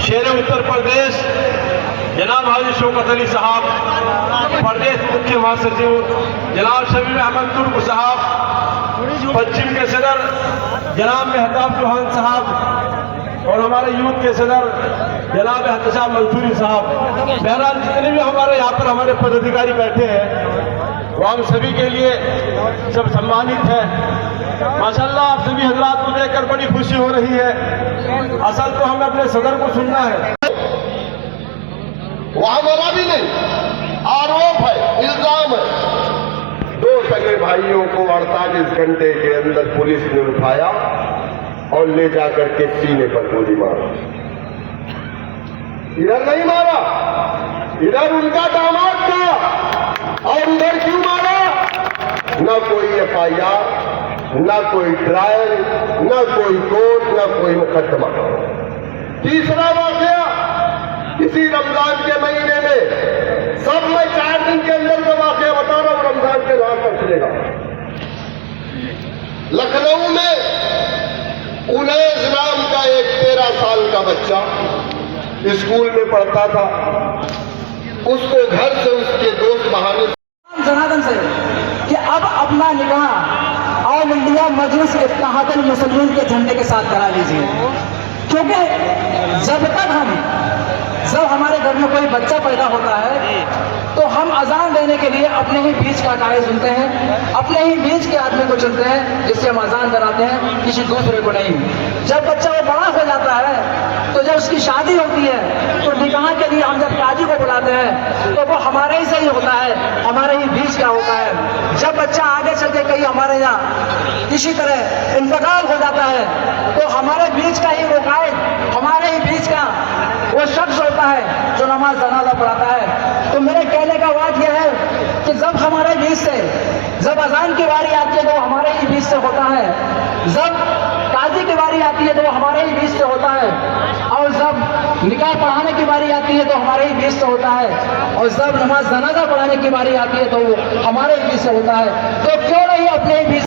शेर उत्तर प्रदेश जनाब हाजी शौकत अली साहब, प्रदेश मुख्य महासचिव जनाब शबीर अहमद तुर्क साहब, पश्चिम के सदर जनाब मेहताब चौहान साहब और हमारे यूथ के सदर जनाब एहतसाब मंसूरी साहब। बहरहाल जितने भी हमारे यहाँ पर हमारे पदाधिकारी बैठे हैं वो हम सभी के लिए सब सम्मानित है। माशाल्लाह आप सभी हजरात को देखकर बड़ी खुशी हो रही है। असल तो हमें अपने सदर को सुनना है, वो हमारा भी नहीं, आरोप है, इल्जाम है। 2 सगे भाइयों को 48 घंटे के अंदर पुलिस ने उठाया और ले जाकर के सीने पर गोली मारा। इधर नहीं मारा, इधर उनका दामाद था और उधर क्यों मारा? न कोई FIR, न कोई ट्रायल, न कोई कोर्ट, न कोई मुकदमा। तीसरा वाकया इसी रमजान के महीने में, सब मैं 4 दिन के अंदर का वाकया बता रहा हूं, रमजान के नाम पर चलेगा। लखनऊ में उनैस नाम का एक 13 साल का बच्चा स्कूल में पढ़ता था, उसको घर से उसके दोस्त बहाने जनार्दन से कि अब अपना निकाह ऑल इंडिया मजलिस इत्तेहादुल मुस्लिमीन के झंडे के साथ करा लीजिए, क्योंकि जब हमारे घर में कोई बच्चा पैदा होता है तो हम अजान देने के लिए अपने ही बीच का अकाए सुनते हैं, अपने ही बीच के आदमी को चुनते हैं जिससे हम अजान कराते हैं, किसी दूसरे को नहीं। जब बच्चा वो बड़ा हो जाता है तो जब उसकी शादी होती है तो निकाह के लिए हम जब काजी को बुलाते हैं तो वो हमारे ही से ही होता है, हमारे ही बीच का होता है। जब बच्चा आगे चल के कहीं हमारे यहाँ किसी तरह इंतकाल हो जाता है तो हमारे बीच का ही वो कायद, हमारे ही बीच का वो शख्स होता है जो नमाज जनाजा पढ़ाता है। तो मेरे कहने का बात यह है कि जब हमारे बीच से जब अजान की बारी आती है तो वो हमारे ही बीच से होता है, जब काजी की बारी आती है तो वो हमारे ही बीच से होता है, और जब निकाह पढ़ाने की बारी आती है तो हमारे ही बीच से होता है, और जब नमाज जनाजा पढ़ाने की बारी आती है तो वो हमारे ही बीच से होता है। तो क्यों नहीं अपने ही बीच